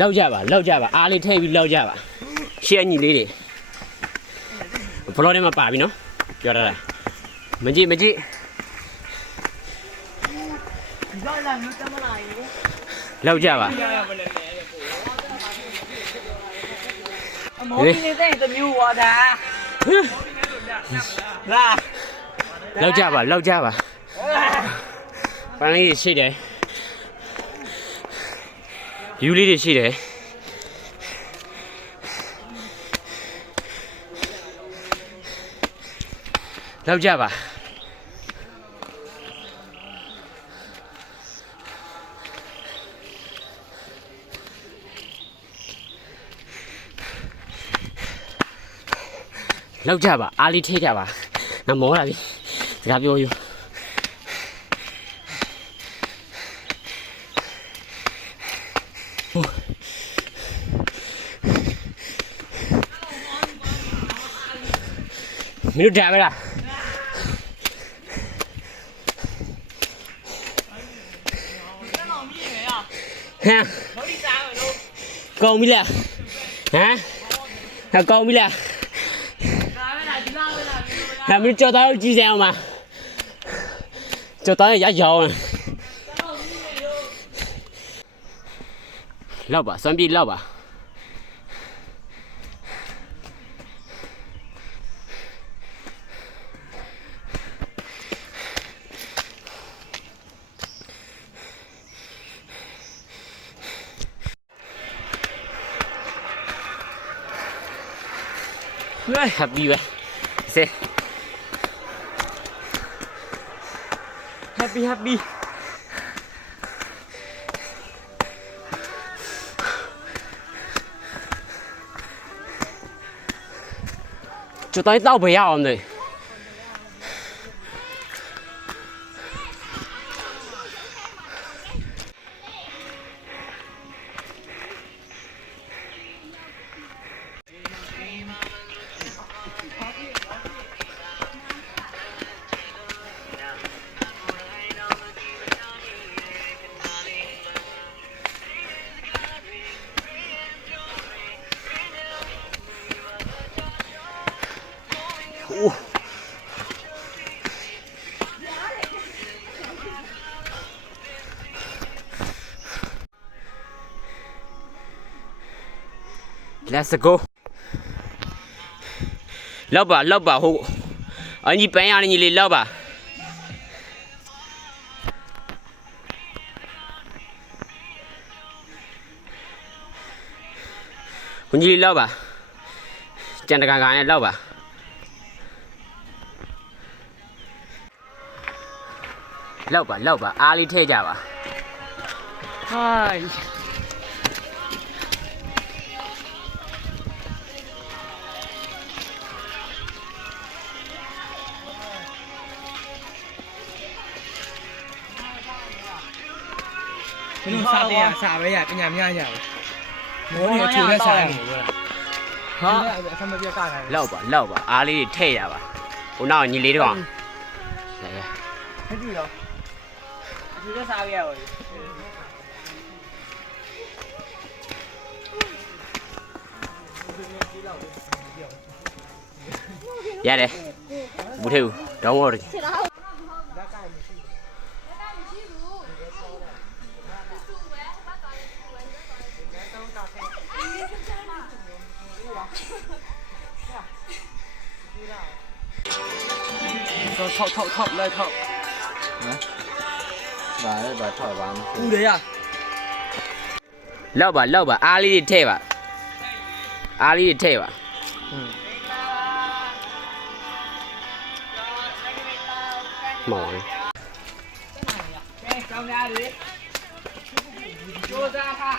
လောက်ကြပါအားလေးထည့်ပြီးလောက်ကြပါရှေ့ညီလေးတွေဘလော့ထဲမှာပါပြီနော်ပြောတာမကြည့်လောက်ကြပါမော်ဘီနေတဲ့တမျိုးဝါတာလာ လောက်ကြပါပန်းလေးရှိတယ်ယူလေးတွေရှိတယ်လောက်ကြပါအားလေးထိကြပါငါမောလာပြီစကားပြောယူမင်းတို့ဒါပဲလားဟမ်ကောင်းပြီလားဟမ်ကောင်းပြီလားဟာမင်းကြောက်တော့ကြည့်စမ်းအောင်ပါကြောက်တော့ရရောင်းလောက်ပါစွမ်းပြေလောက်ပါhappy ပဲစေ happy 就等于倒不要呢。Let's go လောက်ပါဟုတ်အညီပန်းရညီလေးလောက်ပါညီလေးလောက်ပါကြံတကန်ကန်နဲ့လောက်ပါလောက်ပါအားလေးထည့်ကြပါဟိုင်းမင်းစားတယ်စားပဲရပညာများရဘူးမိုးရချိုးလက်စားတယ်ဟာအဆမပြတ်ကတာလောက်ပါအားလေးထည့်ရပါဟိုနောက်ညီလေးတော့ဟဲ့ပြီတော့ချိုးလက်စားရပါရတယ်မထည့်ဘူး don't worry 套来套把套完乌的呀လောက်ပါအားလေးတွေထည့်ပါမောင်ကြောင်းသားတွေကြိုးစားခါ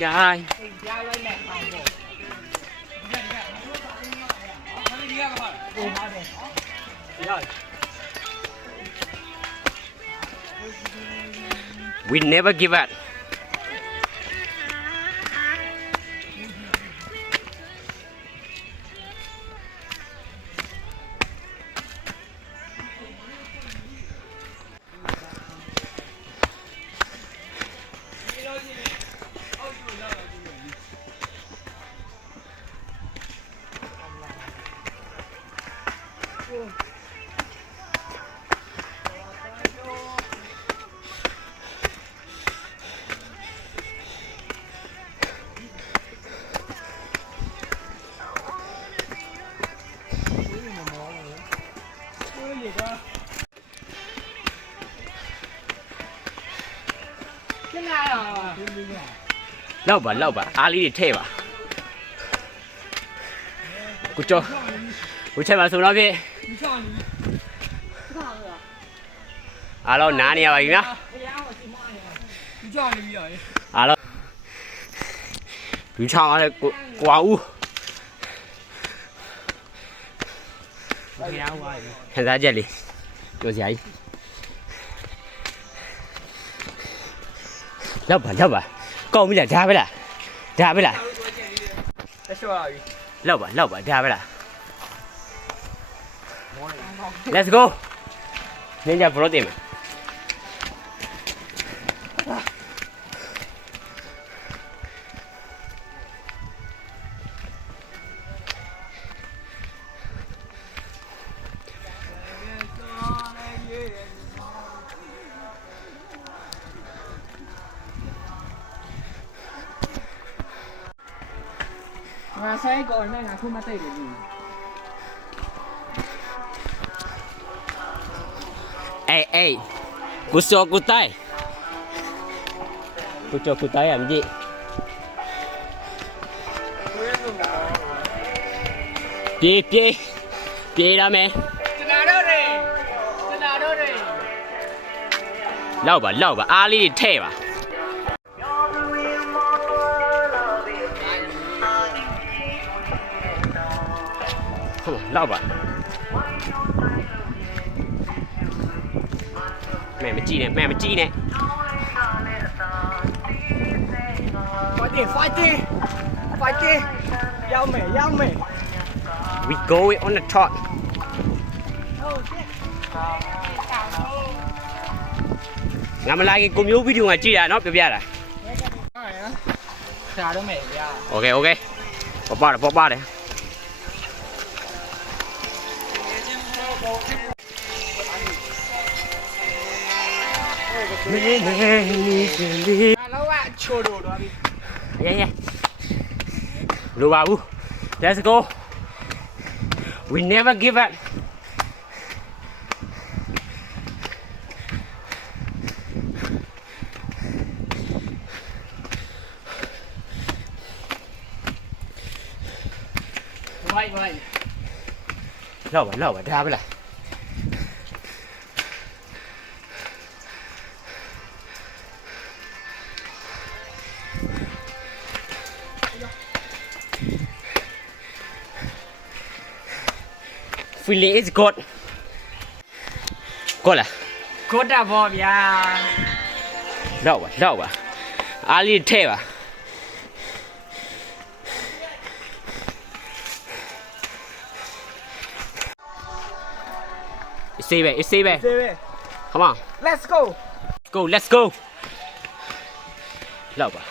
ကြိုင်းကြားလိုက်နဲ့ပေါ့ပေါ့We never give up. လောက်ပါအားလေးတွေထည့်ပါကိုကျော်ကိုချက်ပါဆုံးတော့ဖြင့်အားလုံးနားနေရပါပြီနော်အားလုံးလူချောင်းအားကွာဦးခံစားချက်လေးပြောစရာကြီးလောက်ပါကောင်းပြီလားဒါပဲလားတက်လျှော့ပါပြီလောက်ပါဒါပဲလား Let's go နင်ကြဘရောတင်မယ်ငါဆိုင်ကောနဲ့ငါခုမသိတယ်လူအေးကိုစောကိုတိုင်ကိုကျော်ကိုတိုင်ရမကြီးပြေးရမယ်ကျွန်တော်တို့လောက်ပါအားလေးထည့်ပါလောက်ပါမဲမကြည့်နဲ့fighting ရောက်မယ် we go on the top ငါမလာခင်ကိုမျိုးဗီဒီယိုမှာကြည့်ရနော်ပြပြတာဆရာတော့မယ်ဗျာ Okay ပေါ်ပါတယ်လောကချိုးတော့ပြီYeah. Luau. Let's go. We never give up. Right. Lâu rồi, ra với lại. Feeling is good. Good là. Good à bò bia. Đâu à? Ali thế à? It's safe. Come on. Let's go. Let's go. Đâu à?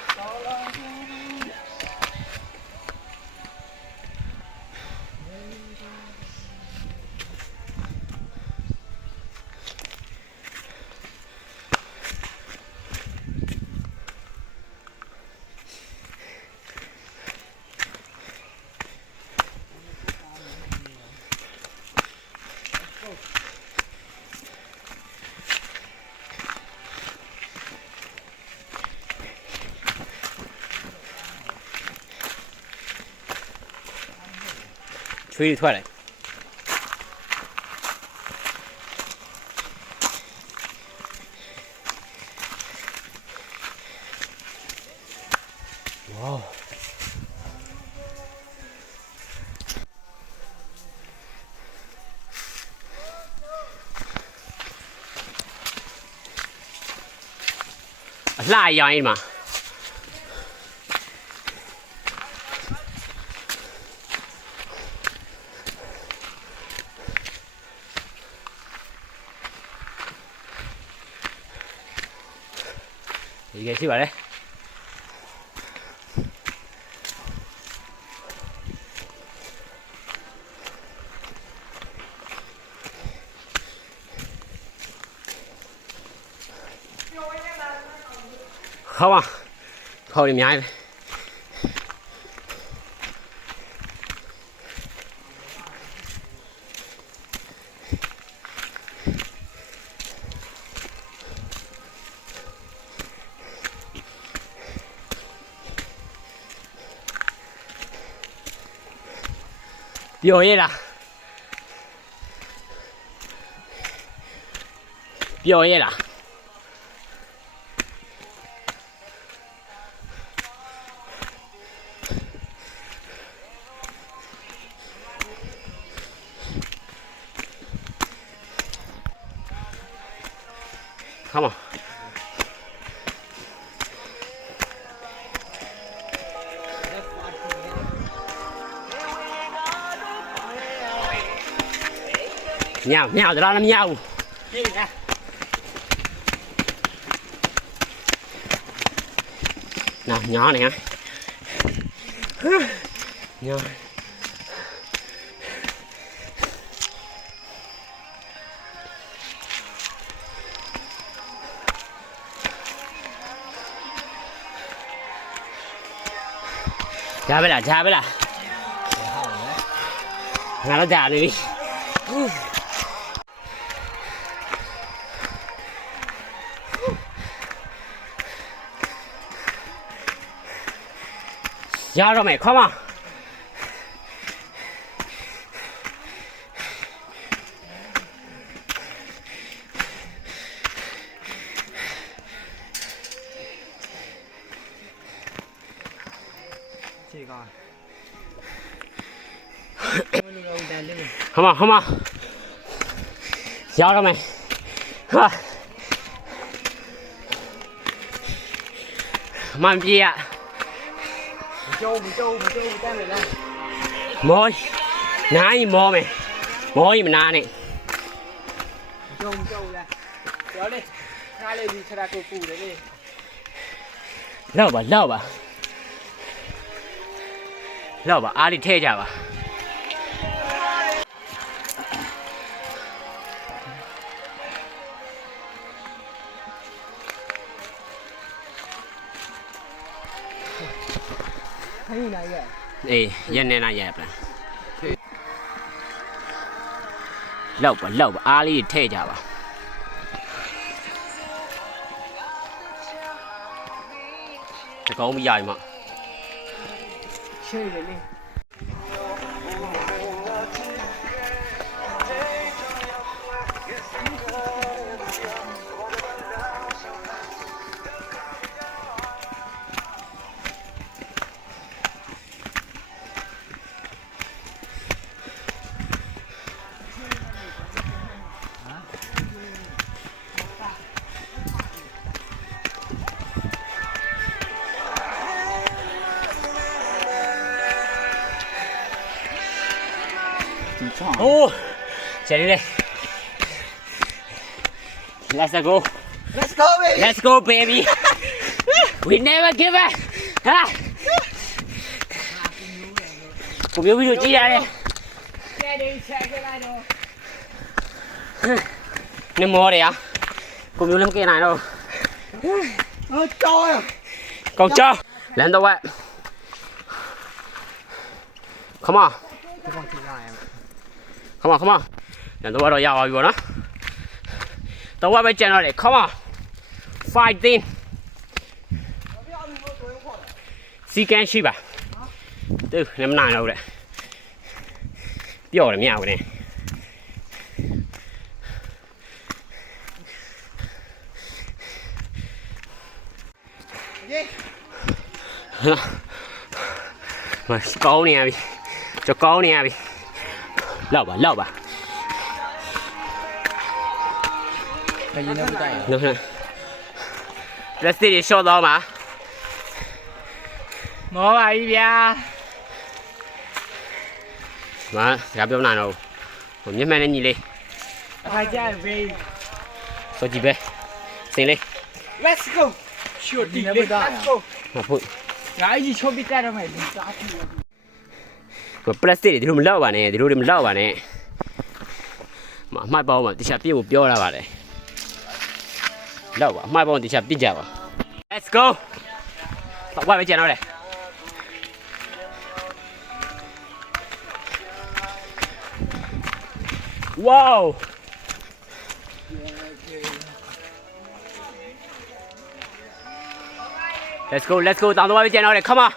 Truy thoát này. Wow. Lại vậy mà. 이게 시발해. Không à? Thôi đi nhái. ပြောရဲလားပြောရဲလားCome on. Nhào, nhào từ đó nó nhào. Nào, nhỏ này hả? Nhỏ. Ra với là nó già đi ra rồi mày không à không à giao đâu mày làm gì ạ môi ná gì mò mày môi gì mà ná này lâu bà ai đi thuê chả bà ê dân này là dẹp này lâu bà ai đi thuê chả bà có không dài mà chơi đi ô chạy đi đây let's go baby let's go baby we never give up ha cùng biểu ví dụ chi ra đây nên mua đây à cùng biểu làm cái này đâu con cho lên đâu vậy come on come on lần tôi bắt đầu giàu rồi đó tôi qua bên trên rồi để come on fighting si can ship à từ năm nay đâu đấy tiêu làm nhau này mà câu nè bị cho câu nè bị lâu bà đúng rồi let's see the show đó mà ngó vậy bia mà gặp chỗ nào đâuผมยังไม่ได้ยินเลย phải chơi về สวัสดีเบ้สิเลย let's go shoot đi let's go มาพูด gái gì cho biết ra đâu mày đừng trả thì ว่าพลาสติกที่มันเล่าว่าเนี่ยที่มันเล่าว่าเนี่ยมาไม่บอกว่าที่ชอบพี่ผมပြောတာပါလေเล่าว่าไม่บอกที่ชอบพี่จ้าว่า let's go ต่อไปไปเจอกันเลย wow let's go ต่อไปไปเจอกันเลย come on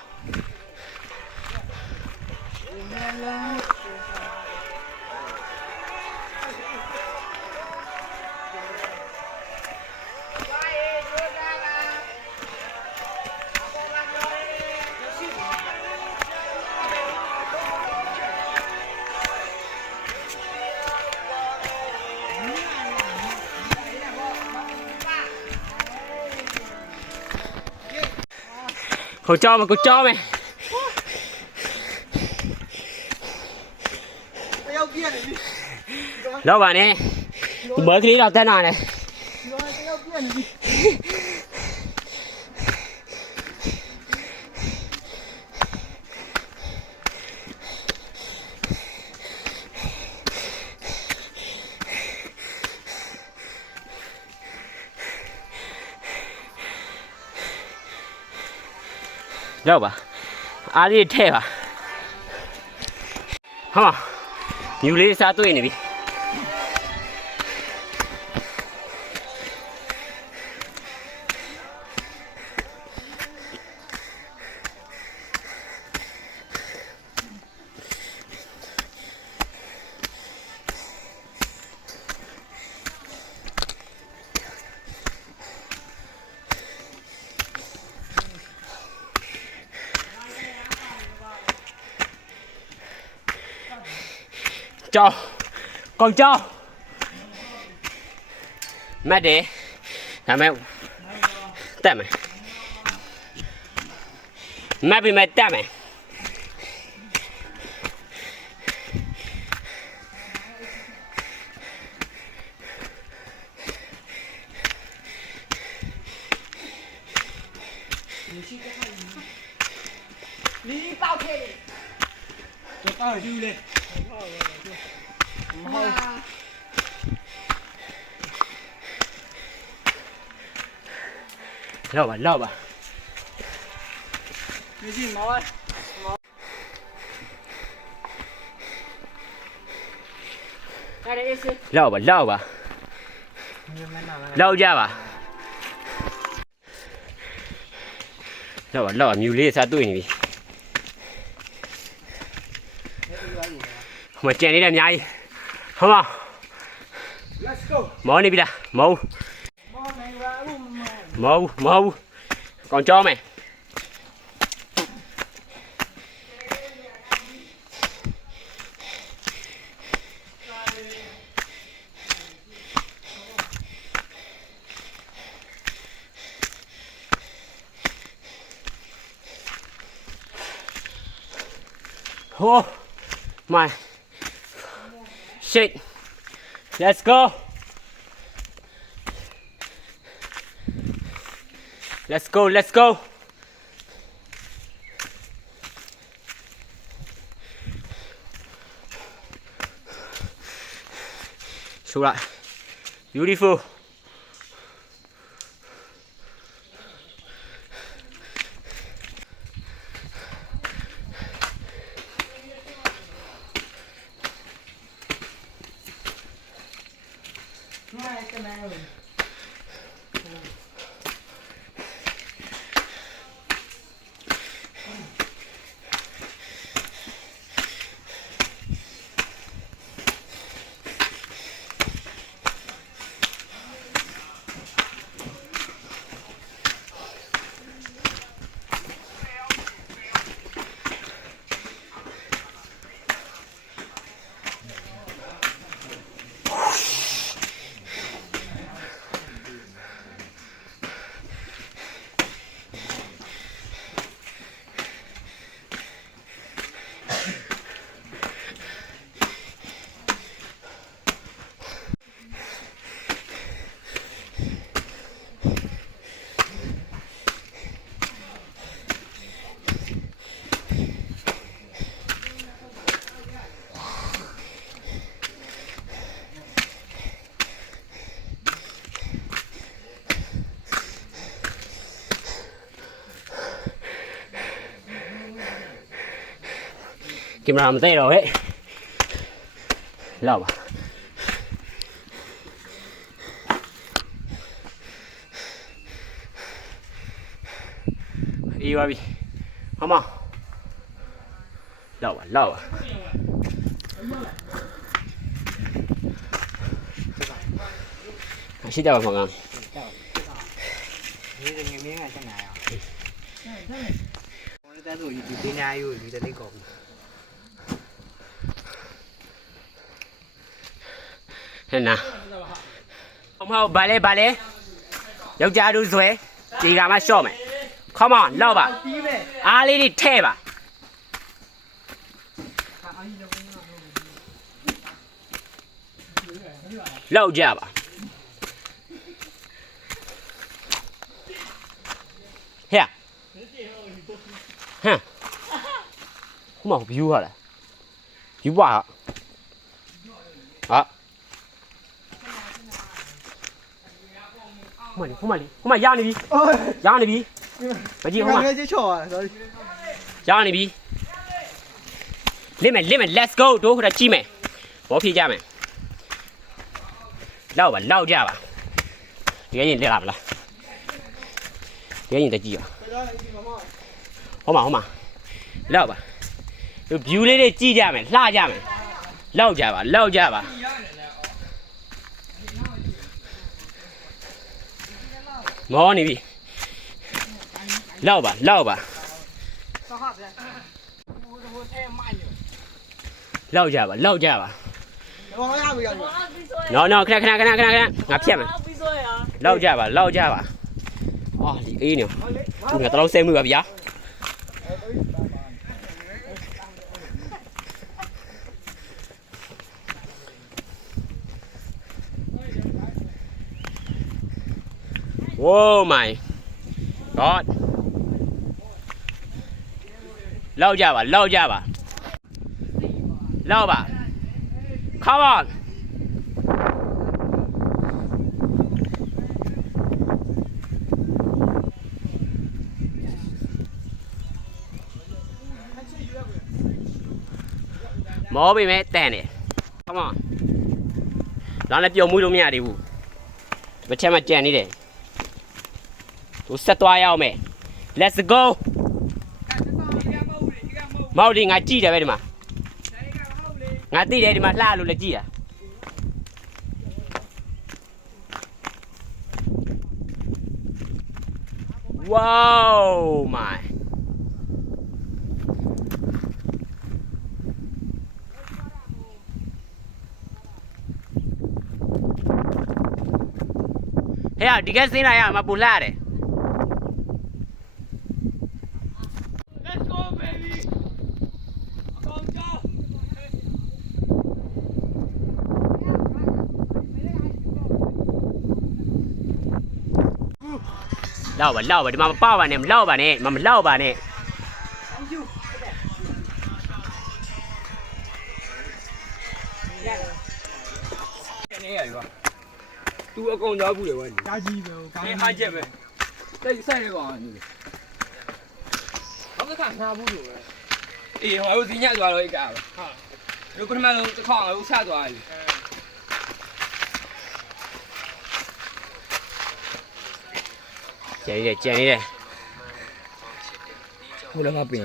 ကိုကြောင်းမယ်ကိုကြောင်းမယ် တယောက်ပြည့်နေပြီ လောက်ပါနဲ့ဒီမော်ကလေးတော့တက်လာတယ် ဒီတော့တယောက်ပြည့်နေပြီ လောက်ပါအားလေးထဲပါဟာမြူလေးစားတွေ့နေပြီကြောင်းကောင်ကြောင်းမတ်တယ်ဒါမဲ့တက်မယ်မတ်ပြီးမဲ့တက်မယ်တော့ကောက်ယူလေမဟုတ် လောက်ပါလောက်ပါ မရှိမော် လောက်ပါလောက်ပါလောက်ကြပါလောက်ပါလောက်ပါမြူလေးစားတွေ့နေပြီဟိုမှာကြံနေတယ်အများကြီးဟောမ let's go မောနေပြီလားမောမောကောင်ကြောင်းမယ်ဟို my shit let's go let's go let's go 出来 beautiful ကင်မရာမသိတော့ဟဲ့လောက်ပါအေးပါပြီဟမလောက်ပါလောက်ပါရှိကြပါမကောင် ဒီငယ်မင်းကချက်နေအောင်ဟိုတက်သူဒီပညာယူဒီတလေးကော ဟဲ့နာမဟုတ်ဘာလဲယောက်ျားတို့ဆွဲဒီကမှရှော့မယ် Come on လောက်ပါအားလေးတွေထဲ့ပါလောက်ကြပါဟဲ့ဟမ်ဟိုမှာ view ဟာလား view ပါဟာဟိုမှာရနေပြီရနေပြီမကြည့်ဟိုမှာ ငါကြီးချော်อ่ะ sorry ရနေပြီလစ်မယ် let's go တို့ခရကြည့်မယ်ဘောဖြေကြမယ်လောက်ကြပါဒီကရင်လက်လာမလားဒီကရင်တက်ကြည့်ပါဟိုမှာလောက်ပါ view လေးတွေကြည့်ကြမယ်လှကြမယ်လောက်ကြပါမောနေပြီလောက်ပါလောက်ကြပါ ဘောရပြီရပြီ နော်ခဏငါဖြတ်မယ်လောက်ကြပါအော်ဒီအေးနေငါတော့ဆဲမှုပါဗျာOh my God လောက်ကြပါလောက်ပါ Come on မောပြီမဲတန်တယ် Come on ဒါလည်းပြုံမှုလို့မရသေးဘူးတစ်ချက်မှကြံနေတယ်သူဆက်သွားရအောင်မယ် Let's go မောက်ဒီငါကြည့်တယ်ပဲဒီမှာငါသိတယ်ဒီမှာလှလို့လည်းကြည့်တာ Wow my ဟဲ့ဒီကစင်းလာရမှာပူလာတယ် Let's go baby အကောင်ကြောင်း လောက်ပါဒီမှာမပေါ့ပါနဲ့မလောက်ပါနဲ့မလောက်ပါနဲ့ နေရပြီပါသူအကောင်ကြောင်းဘူးလေဝဲကားကြီးပဲကားအားချက်ပဲတိတ်ဆိုင်ရကောင်နေတယ်ဘာကခါဘူးလို့ပဲအေးဟောတို့ဒီညသွားတော့အိတ်ကားပဲဟာတို့ပထမဆုံးတစ်ခေါက်ငါတို့ဆက်သွားပြီကြံနေတယ်ဟိုလည်းငါပင်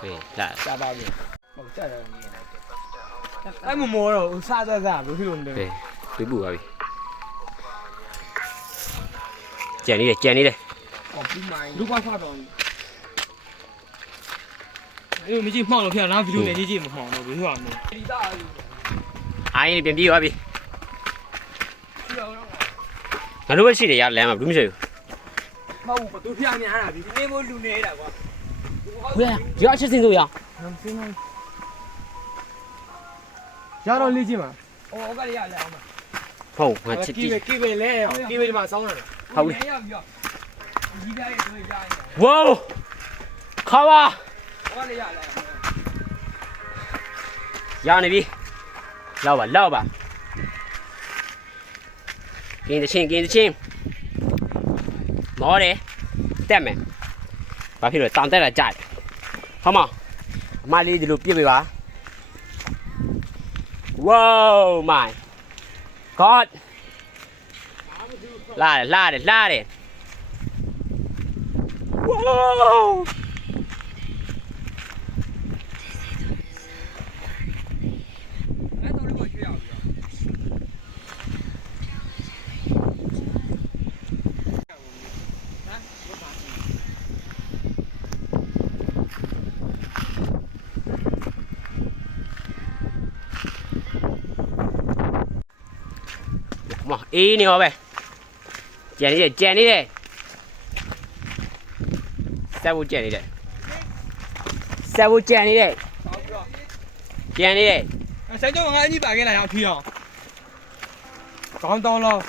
ဟေးလာ စားပါပြီဟုတ်ကြတယ်အဲ့မမောတော့စားသွားစားဘယ်လိုလဲပြေးပူပါပြီကြံနေတယ်哦，不买。如果发到，因为没进放了片，然后video没进嘛，放了，为啥呢？အားရင်ပြန်ပြေးသွားပြီငါတို့ပဲရှိတယ်ရလမ်းမှာဘူးမရှိဘူး မဟုတ်ဘူးသူဖျက်နေရတာဒီနေ့မို့လူနေတာကွာ ဘယ်ရအချက်စင်းဆိုရ ရတော့လေးချင်းမှာအော်ကလေးရလဲအောင်မှာ ဟုတ်ငါချစ်တီး ကိပဲလဲကိပဲဒီမှာစောင်းတယ် ဟုတ်လေ ရပြီရောဒီကြရဲ့တွေ့ကြရင် ဝေါခါပါ ဟောလေးရလဲ ရနေပြီလောက်ပါကင်းတချင်းမောတယ်တက်မယ်ဘာဖြစ်လို့တောင်တက်လာကြတယ်ဟောမအမလေးဒီလိုပြစ်ပေးပါ Wow my God လာတယ် Wow အဲ့တော့လေးကိုရွှေ့ရအောင် အေးနေပါပဲကြံနေတယ် ဆက်ဖို့ကြံနေတဲ့ဆက်ဖို့ကြံနေတဲ့ကြံနေတဲ့ ဆိုင်ကျော်ငါအကြီးပါခဲ့လာအောင်ဖြီးအောင်ကောင်းတောင်းလို့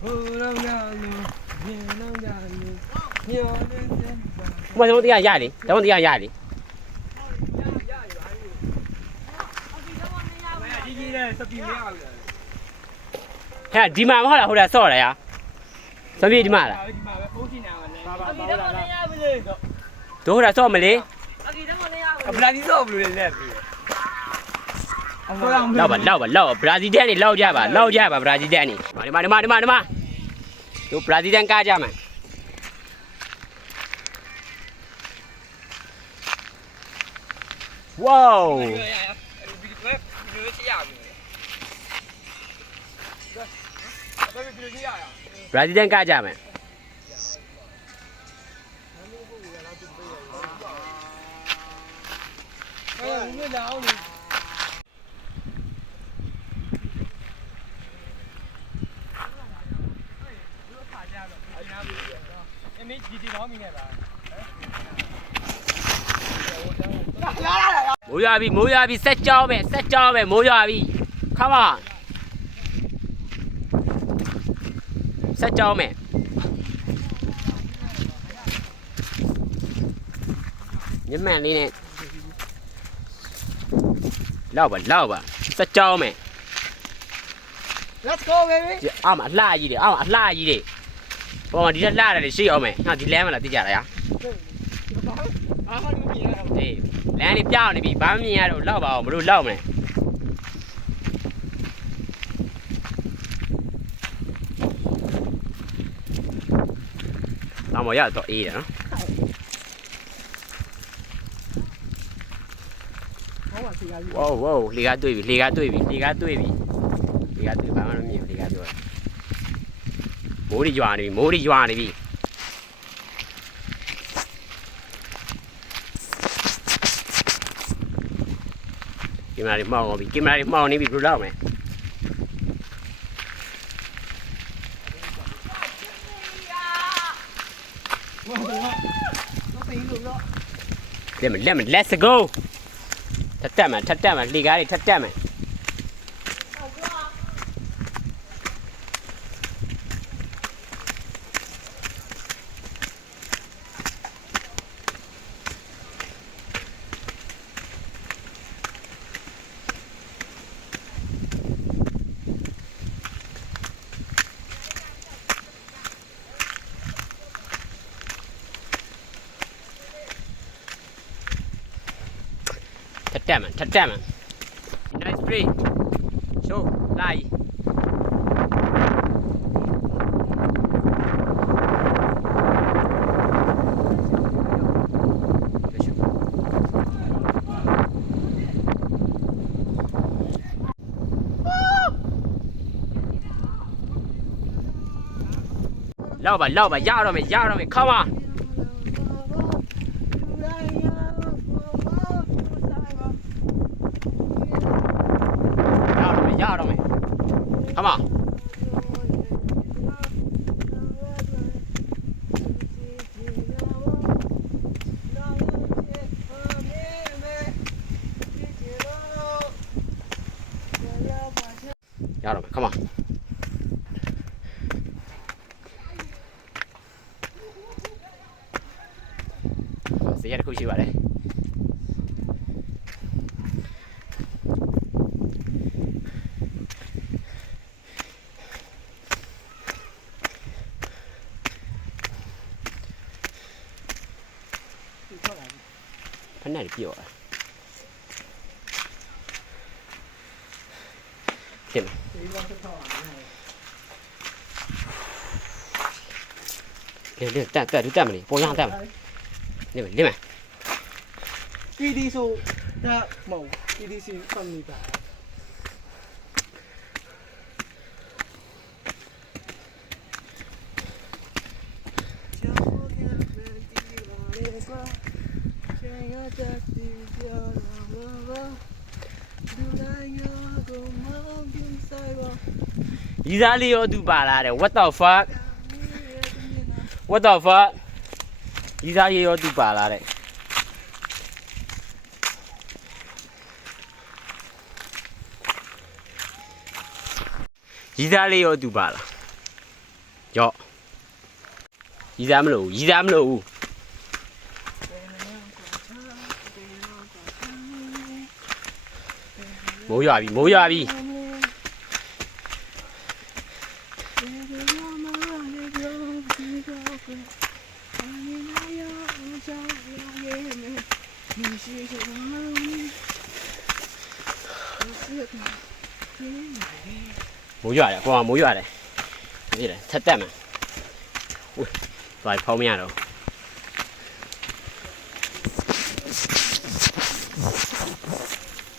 ဟိုလောင်းလာလို့ညလောင်းလာလို့ညောနေတယ် ဟိုမှာတရားရလေတောင်းတရားရလေ ကြီးကြီးနဲ့စပီမရဘူး ဟဲ့ဒီမှာမဟုတ်လားဟိုတာဆော့တယ်ဟာစပြေးဒီမှာလား ဒီမှာပဲပိုးချင်တာပဲလေပါပါ အကြီးတော့မနေရဘူးလေ တို့ဟိုတာဆော့မလေး အကြီးတော့မနေရဘူး ဘလာဒီတော့ဘလူလဲပြီဟိုအောင် လောက်ပါဘရာဇီးတန်နေလောက်ကြပါဘရာဇီးတန်နေဒီမှာတို့ဘရာဇီးတန်ကားကြမှာဝေါ ဒီလိုချရပြီဘာဖြစ်လို့ချရအောင် ဘရာဇီးတန်ကားကြမှာ အဲ့ဒါဦးလာအောင်လေအမေကြီးတီတော့မိနေတာ မိုးရွာပြီဆက်ကြောင်းမယ်မိုးရွာပြီ come on ဆက်ကြောင်းမယ်ညမှန်လေးနဲ့လောက်ပါဆက်ကြောင်းမယ် Let's go baby အောက်မှာအလှကြီးတွေပေါ်မှာဒီထက်လှတယ်ရှိအောင်မယ်ဟာဒီလမ်းမလားသိကြလားယာ အားဟာမမြင်ရတော့ အေးလမ်းလေးပြောင်းနေပြီဘာမှမမြင်ရတော့လောက်ပါအောင်ဘလို့လောက်မလဲတော့မရတော့အေးတယ်နော် ဟောပါစီကကြီး ဝေါလေကားတွေ့ပြီဘာမှမမြင်ဘူးလေကားတွေ့မိုးရီရွာနေပြီကင်မရာတွေမှောင်းနေပြီဘယ်လိုလုပ်မလဲလက်မ let's go ထပ်တက်မှာလေကားတွေထပ်တက်မှာထပ်တက်မှာ nice play show လာကြီးလောက်ပါရတော့မယ် come on ရတော့မယ် come on ရတော့မယ် come on ဇေယျတစ်ခုရှိပါတယ်ဖက်နဲ့ပြောတာတင်မယ်လေတက်မလေးပေါ်ရအောင်တက်မယ်လေမယ် PD ဆိုတာမဟုတ် PDC ဖမ်းနေတာ ရ ရီစားလေးရောသူပါလာတယ် what the fuck what the fuck ရီစားလေးရောသူပါလာတယ်ရီစားလေးရောသူပါလာရော့ရီစားမလို့ရီစားမလို့မိုးရွာပြီမိုးရွာပြီမိုးရွာတယ်ကွာမိုးရွာတယ်ဒီလေထက်တက်မယ်ဝေးသွားဖောင်းမရတော့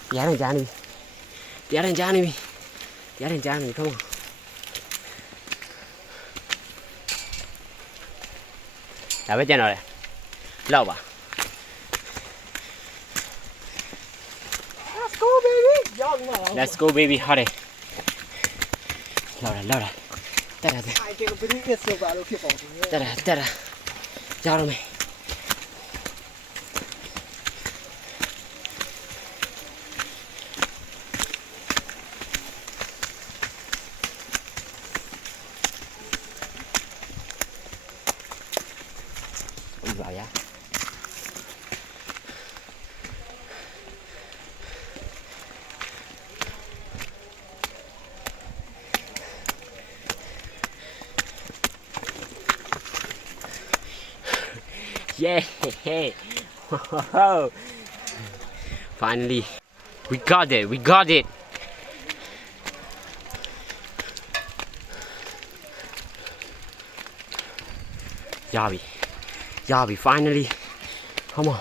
တရားရင်ကြားနေပြီတရားရင်ကြားနေပြီတရားရင်ကြားနေပြီ come on ဒါပဲကြံတော့လေလောက်ပါ Let's go baby ရောက်မှာ let's go baby ဟာတယ်လောက်လာတက်တာတက် အိုင်ကဘယ်လိုဖြစ်ပါလို့ဖြစ်ပေါ်တယ် တက်တာကြားတော့မယ်ဟုတ်ပါဗျာYeah, finally, we got it. We got it. Yabi, finally. Come on.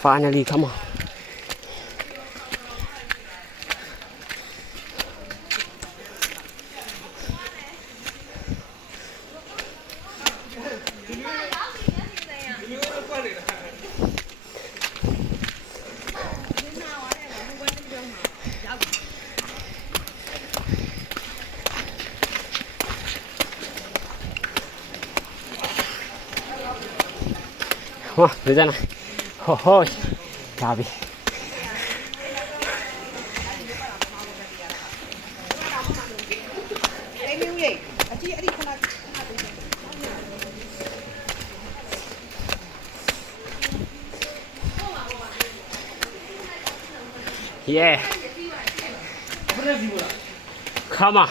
Finally, come on. Wow, đi ra này. Hôi. Yabi. Yeah. Come on.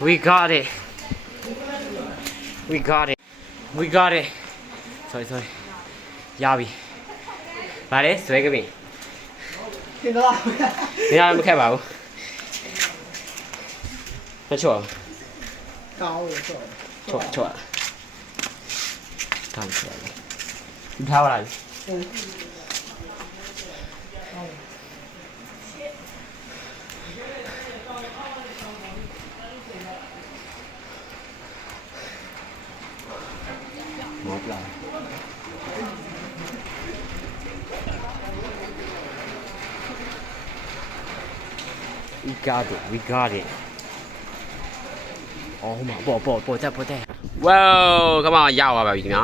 We got it. We got it. We got it. Sorry. ရပြီဗါလေဆွဲကပြီသင်္ကလာနေရာမခက်ပါဘူးမချော့ ကောင်းလို့ဆို ချော့ကောင်းချော့ဒီထားပါလားမောပလာ We got it. Oh my, ပေါ်တက် Wow, come on ရောက်ပါပြီခင်ဗျာ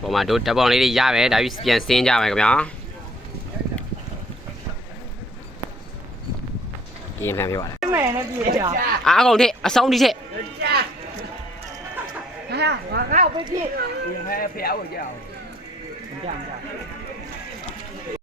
ပေါ်မှာတို့တပ်ပေါင်းလေးတွေရပဲဒါပြီးပြန်ဆင်းကြမယ်ခင်ဗျာပြင်ပြန်ပြောပါလား မယ်နဲ့ပြေးတာ အားကုန်ထိအဆုံးထိထိ ငါ့ကိုပြေး ဖះဖះကိုကြောက်ကြ